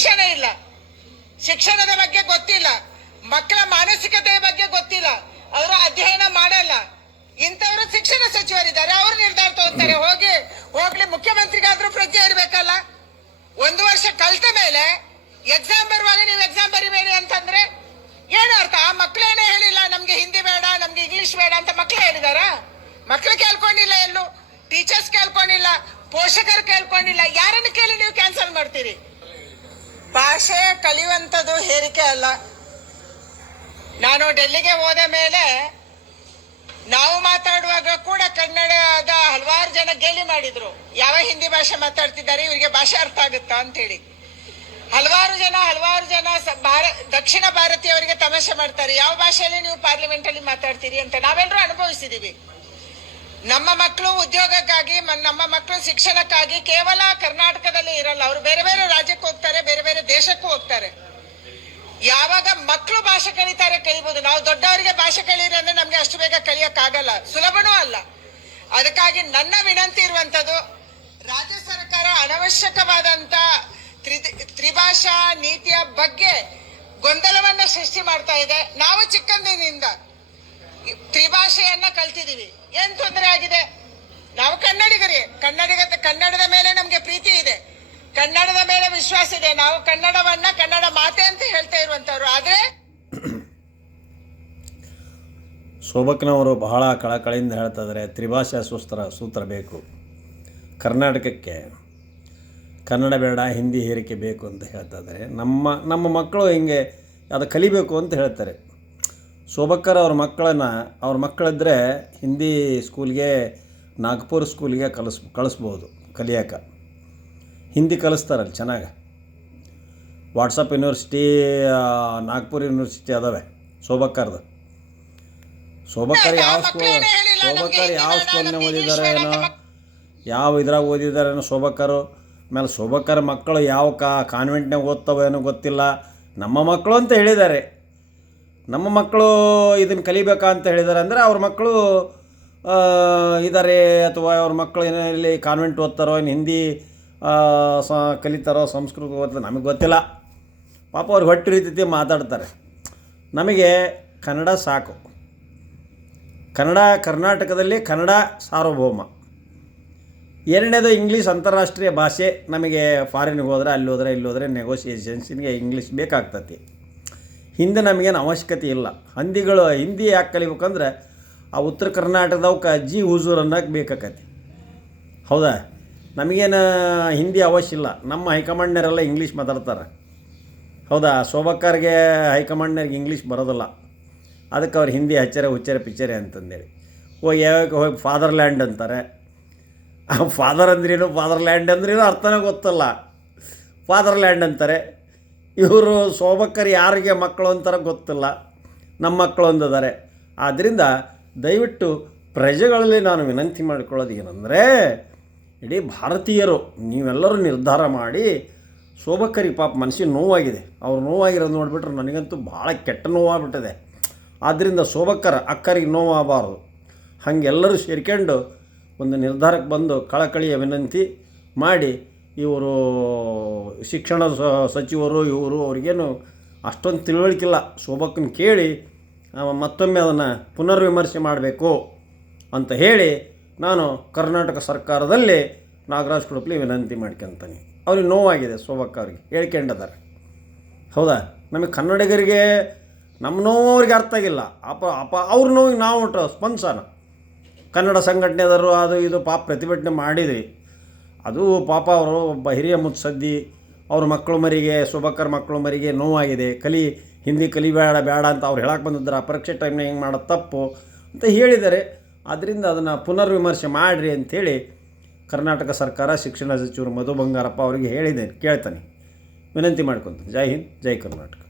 ಶಿಕ್ಷಣ ಇಲ್ಲ, ಶಿಕ್ಷಣದ ಬಗ್ಗೆ ಗೊತ್ತಿಲ್ಲ, ಮಕ್ಕಳ ಮಾನಸಿಕತೆಯ ಬಗ್ಗೆ ಗೊತ್ತಿಲ್ಲ, ಅವರು ಅಧ್ಯಯನ ಮಾಡಲ್ಲ. ಇಂಥವರು ಶಿಕ್ಷಣ ಸಚಿವರಿದ್ದಾರೆ, ಅವರು ನಿರ್ಧಾರ ತಗೋತಾರೆ. ಹೋಗ್ಲಿ ಮುಖ್ಯಮಂತ್ರಿಗಾದ್ರೂ ಪ್ರಜ್ಞೆ ಇರ್ಬೇಕಲ್ಲ. 1 ವರ್ಷ ಕಲ್ತ ಮೇಲೆ ಎಕ್ಸಾಮ್ ಬರುವಾಗ ನೀವು ಎಕ್ಸಾಮ್ ಬರಿಬೇಡಿ ಅಂತಂದ್ರೆ ಏನು ಅರ್ಥ? ಆ ಮಕ್ಕಳೇನೇ ಹೇಳಿಲ್ಲ ನಮ್ಗೆ ಹಿಂದಿ ಬೇಡ, ನಮ್ಗೆ ಇಂಗ್ಲಿಷ್ ಬೇಡ ಅಂತ ಮಕ್ಕಳು ಹೇಳಿದಾರ? ಮಕ್ಕಳು ಕೇಳ್ಕೊಂಡಿಲ್ಲ, ಎಲ್ಲೂ ಟೀಚರ್ಸ್ ಕೇಳ್ಕೊಂಡಿಲ್ಲ, ಪೋಷಕರು ಕೇಳ್ಕೊಂಡಿಲ್ಲ. ಯಾರನ್ನು ಕೇಳಿ ನೀವು ಕ್ಯಾನ್ಸಲ್ ಮಾಡ್ತೀರಿ? ಭಾಷೆ ಕಲಿಯುವಂಥದ್ದು ಹೇರಿಕೆ ಅಲ್ಲ. ನಾನು ಡೆಲ್ಲಿಗೆ ಹೋದ ಮೇಲೆ ನಾವು ಮಾತಾಡುವಾಗ ಕೂಡ ಕನ್ನಡದ ಹಲವಾರು ಜನ ಗೇಲಿ ಮಾಡಿದ್ರು. ಯಾವ ಹಿಂದಿ ಭಾಷೆ ಮಾತಾಡ್ತಿದ್ದಾರೆ, ಇವರಿಗೆ ಭಾಷೆ ಅರ್ಥ ಆಗುತ್ತಾ ಅಂತೇಳಿ. ಹಲವಾರು ಜನ ದಕ್ಷಿಣ ಭಾರತೀಯವರಿಗೆ ತಮಾಷೆ ಮಾಡ್ತಾರೆ, ಯಾವ ಭಾಷೆಯಲ್ಲಿ ನೀವು ಪಾರ್ಲಿಮೆಂಟ್ ಅಲ್ಲಿ ಮಾತಾಡ್ತೀರಿ ಅಂತ. ನಾವೆಲ್ಲರೂ ಅನುಭವಿಸಿದೀವಿ. ನಮ್ಮ ಮಕ್ಕಳು ಉದ್ಯೋಗಕ್ಕಾಗಿ, ನಮ್ಮ ಮಕ್ಕಳು ಶಿಕ್ಷಣಕ್ಕಾಗಿ ಕೇವಲ ಕರ್ನಾಟಕದಲ್ಲಿ ಇರಲ್ಲ, ಅವರು ಬೇರೆ ಬೇರೆ ರಾಜ್ಯಕ್ಕೆ ಹೋಗ್ತಾರೆ, ಬೇರೆ ಬೇರೆ ದೇಶಕ್ಕೂ ಹೋಗ್ತಾರೆ. ಯಾವಾಗ ಮಕ್ಕಳು ಭಾಷೆ ಕಲಿತಾರೆ ಕಲಿಬಹುದು. ನಾವು ದೊಡ್ಡವರಿಗೆ ಭಾಷೆ ಕಲೀರಿ ಅಂದ್ರೆ ನಮ್ಗೆ ಅಷ್ಟು ಬೇಗ ಕಲಿಯಕ್ಕಾಗಲ್ಲ, ಸುಲಭನೂ ಅಲ್ಲ. ಅದಕ್ಕಾಗಿ ನನ್ನ ವಿನಂತಿ ಇರುವಂತದ್ದು, ರಾಜ್ಯ ಸರ್ಕಾರ ಅನವಶ್ಯಕವಾದಂತ ತ್ರಿಭಾಷಾ ನೀತಿಯ ಬಗ್ಗೆ ಗೊಂದಲವನ್ನ ಸೃಷ್ಟಿ ಮಾಡ್ತಾ ಇದೆ. ನಾವು ಚಿಕ್ಕಂದಿನಿಂದ ತ್ರಿಭಾಷೆಯನ್ನ ಕಲ್ತಿದೀವಿ, ಏನ್ ತೊಂದರೆ ಆಗಿದೆ? ನಾವು ಕನ್ನಡಿಗರೇ, ಕನ್ನಡದ ಮೇಲೆ ನಮ್ಗೆ ಪ್ರೀತಿ ಇದೆ, ಕನ್ನಡದ ಮೇಲೆ ವಿಶ್ವಾಸ ಇದೆ. ನಾವು ಕನ್ನಡವನ್ನ ಕನ್ನಡ ಮಾತೆ ಅಂತ ಹೇಳ್ತಾ ಇರುವಂತವ್ರು. ಆದ್ರೆ ಶೋಭಕ್ನವರು ಬಹಳ ಕಳಕಳಿಯಿಂದ ಹೇಳ್ತಾ ಇದ್ದಾರೆ, ತ್ರಿಭಾಷಾ ಸೂತ್ರ ಬೇಕು ಕರ್ನಾಟಕಕ್ಕೆ, ಕನ್ನಡ ಬೇಡ ಹಿಂದಿ ಹೇರಿಕೆ ಬೇಕು ಅಂತ ಹೇಳ್ತಾ ಇದ್ದಾರೆ. ನಮ್ಮ ಮಕ್ಕಳು ಹಿಂಗೆ ಅದು ಕಲಿಬೇಕು ಅಂತ ಹೇಳ್ತಾರೆ. ಶೋಭಕ್ಕರ್ ಅವ್ರ ಮಕ್ಕಳಿದ್ರೆ ಹಿಂದಿ ಸ್ಕೂಲ್ಗೆ, ನಾಗ್ಪುರ್ ಸ್ಕೂಲ್ಗೆ ಕಳಿಸ್ಬೋದು ಕಲಿಯೋಕೆ. ಹಿಂದಿ ಕಲಿಸ್ತಾರಲ್ಲ ಚೆನ್ನಾಗಿ. ವಾಟ್ಸಪ್ ಯೂನಿವರ್ಸಿಟಿ, ನಾಗ್ಪುರ್ ಯೂನಿವರ್ಸಿಟಿ ಅದಾವೆ ಶೋಭಕ್ಕರ್ದು. ಶೋಭಕ್ಕರ್ ಯಾವ ಸ್ಕೂಲ್ನ ಓದಿದ್ದಾರೆ ಏನೋ, ಯಾವ ಇದ್ರಾಗ ಓದಿದ್ದಾರೇನೋ ಶೋಭಕ್ಕರು. ಆಮೇಲೆ ಶೋಭಕ್ಕರ್ ಮಕ್ಕಳು ಯಾವ ಕಾನ್ವೆಂಟ್ನಾಗ ಓದ್ತವೋ ಏನೋ ಗೊತ್ತಿಲ್ಲ. ನಮ್ಮ ಮಕ್ಕಳು ಅಂತ ಹೇಳಿದ್ದಾರೆ. ನಮ್ಮ ಮಕ್ಕಳು ಇದನ್ನು ಕಲಿಬೇಕಾ ಅಂತ ಹೇಳಿದ್ದಾರೆ ಅಂದರೆ ಅವ್ರ ಮಕ್ಕಳು ಇದ್ದಾರೆ, ಅಥವಾ ಅವ್ರ ಮಕ್ಕಳು ಏನಲ್ಲಿ ಕಾನ್ವೆಂಟ್ ಓದ್ತಾರೋ, ಇನ್ನು ಹಿಂದಿ ಕಲಿತಾರೋ, ಸಂಸ್ಕೃತ ಓದ್ತಾರೋ ನಮಗೆ ಗೊತ್ತಿಲ್ಲ. ಪಾಪ ಅವ್ರಿಗೆ ಹೊಟ್ಟೆ ರೀತಿ ಮಾತಾಡ್ತಾರೆ. ನಮಗೆ ಕನ್ನಡ ಸಾಕು. ಕರ್ನಾಟಕದಲ್ಲಿ ಕನ್ನಡ ಸಾರ್ವಭೌಮ. ಎರಡನೇದು ಇಂಗ್ಲೀಷ್ ಅಂತಾರಾಷ್ಟ್ರೀಯ ಭಾಷೆ. ನಮಗೆ ಫಾರಿನ್ಗೆ ಹೋದರೆ ಇಲ್ಲಿ ಹೋದರೆ ನೆಗೋಸಿಯೇಷನ್ಸಿಗೆ ಇಂಗ್ಲೀಷ್ ಬೇಕಾಗ್ತತಿ. ಹಿಂದಿ ನಮಗೇನು ಅವಶ್ಯಕತೆ ಇಲ್ಲ. ಹಿಂದಿ ಯಾಕೆ ಕಲಿಬೇಕಂದ್ರೆ ಆ ಉತ್ತರ ಕರ್ನಾಟಕದವಕ್ಕೆ ಅಜ್ಜಿ ಹುಜೂರ್ ಅನ್ನೋಕೆ ಬೇಕಾಕತಿ. ಹೌದಾ? ನಮಗೇನು ಹಿಂದಿ ಅವಶ್ಯ ಇಲ್ಲ. ನಮ್ಮ ಹೈಕಮಾಂಡ್ನವರೆಲ್ಲ ಇಂಗ್ಲೀಷ್ ಮಾತಾಡ್ತಾರೆ. ಹೌದಾ? ಶೋಭಕ್ಕರ್ಗೆ ಹೈಕಮಾಂಡ್ನವ್ರಿಗೆ ಇಂಗ್ಲೀಷ್ ಬರೋದಿಲ್ಲ. ಅದಕ್ಕೆ ಅವ್ರು ಹಿಂದಿ ಹುಚ್ಚರೆ ಪಿಚ್ಚರೆ ಅಂತಂದೇಳಿ ಹೋಗಿ ಫಾದರ್ಲ್ಯಾಂಡ್ ಅಂತಾರೆ. ಫಾದರ್ ಅಂದ್ರೇನು, ಫಾದರ್ಲ್ಯಾಂಡ್ ಅಂದ್ರೇನು ಅರ್ಥನೇ ಗೊತ್ತಲ್ಲ. ಫಾದರ್ಲ್ಯಾಂಡ್ ಅಂತಾರೆ. ಇವರು ಶೋಭಕ್ಕರ್ ಯಾರಿಗೆ ಮಕ್ಕಳು ಅಂತಾರೆ ಗೊತ್ತಿಲ್ಲ. ನಮ್ಮ ಮಕ್ಕಳು ಅಂದಿದ್ದಾರೆ. ಆದ್ದರಿಂದ ದಯವಿಟ್ಟು ಪ್ರಜೆಗಳಲ್ಲಿ ನಾನು ವಿನಂತಿ ಮಾಡಿಕೊಳ್ಳೋದು ಏನಂದರೆ, ಇಡೀ ಭಾರತೀಯರು ನೀವೆಲ್ಲರೂ ನಿರ್ಧಾರ ಮಾಡಿ, ಶೋಭಕ್ಕರಿಗೆ ಪಾಪ ಮನಸ್ಸಿಗೆ ನೋವಾಗಿದೆ. ಅವ್ರು ನೋವಾಗಿರೋದು ನೋಡಿಬಿಟ್ರೆ ನನಗಂತೂ ಭಾಳ ಕೆಟ್ಟ ನೋವಾಗ್ಬಿಟ್ಟಿದೆ. ಆದ್ದರಿಂದ ಅಕ್ಕರಿಗೆ ನೋವಾಗಬಾರ್ದು. ಹಾಗೆಲ್ಲರೂ ಸೇರ್ಕೊಂಡು ಒಂದು ನಿರ್ಧಾರಕ್ಕೆ ಬಂದು ಕಳಕಳಿಯ ವಿನಂತಿ ಮಾಡಿ, ಇವರು ಶಿಕ್ಷಣ ಸಚಿವರು ಅವ್ರಿಗೇನು ಅಷ್ಟೊಂದು ತಿಳುವಳಿಕಿಲ್ಲ. ಶೋಭಕ್ಕನ ಕೇಳಿ ಮತ್ತೊಮ್ಮೆ ಅದನ್ನು ಪುನರ್ವಿಮರ್ಶೆ ಮಾಡಬೇಕು ಅಂತ ಹೇಳಿ ನಾನು ಕರ್ನಾಟಕ ಸರ್ಕಾರದಲ್ಲಿ ನಾಗರಾಜ್ ಕುಡುಪ್ಲಿ ವಿನಂತಿ ಮಾಡ್ಕೊತಾನೆ. ಅವ್ರಿಗೆ ನೋವಾಗಿದೆ, ಶೋಭಕ್ಕ ಅವ್ರಿಗೆ ಹೇಳ್ಕೊಂಡಿದ್ದಾರೆ. ಹೌದಾ? ನಮಗೆ ಕನ್ನಡಿಗರಿಗೆ ನಮ್ಮ ನೋವು ಅವ್ರಿಗೆ ಅರ್ಥ ಆಗಿಲ್ಲ. ಅವ್ರ ನೋವಿಗೆ ನಾವು ಸ್ಪಂದಿಸೋಣ. ಕನ್ನಡ ಸಂಘಟನೆದವರು ಅದು ಇದು ಪಾಪ ಪ್ರತಿಭಟನೆ ಮಾಡಿದ್ರಿ. ಅದು ಪಾಪ ಅವರು ಒಬ್ಬ ಹಿರಿಯ ಮುತ್ಸದ್ದಿ, ಅವ್ರ ಮಕ್ಕಳು ಮರಿಗೆ, ಶೋಭಕ್ಕರ್ ಮಕ್ಕಳು ಮರಿಗೆ ನೋವಾಗಿದೆ. ಹಿಂದಿ ಕಲಿಬೇಡ ಅಂತ ಅವ್ರು ಹೇಳಕ್ಕೆ ಬಂದಿದ್ದಾರೆ. ಆ ಪರೀಕ್ಷೆ ಟೈಮ್ನಾಗ ಹೆಂಗೆ ಮಾಡೋದು ತಪ್ಪು ಅಂತ ಹೇಳಿದ್ದಾರೆ. ಆದ್ದರಿಂದ ಅದನ್ನು ಪುನರ್ವಿಮರ್ಶೆ ಮಾಡಿರಿ ಅಂಥೇಳಿ ಕರ್ನಾಟಕ ಸರ್ಕಾರ ಶಿಕ್ಷಣ ಸಚಿವರು ಮಧು ಬಂಗಾರಪ್ಪ ಅವರಿಗೆ ಕೇಳ್ತಾನೆ, ವಿನಂತಿ ಮಾಡ್ಕೊತಾನೆ. ಜೈ ಹಿಂದ್, ಜೈ ಕರ್ನಾಟಕ.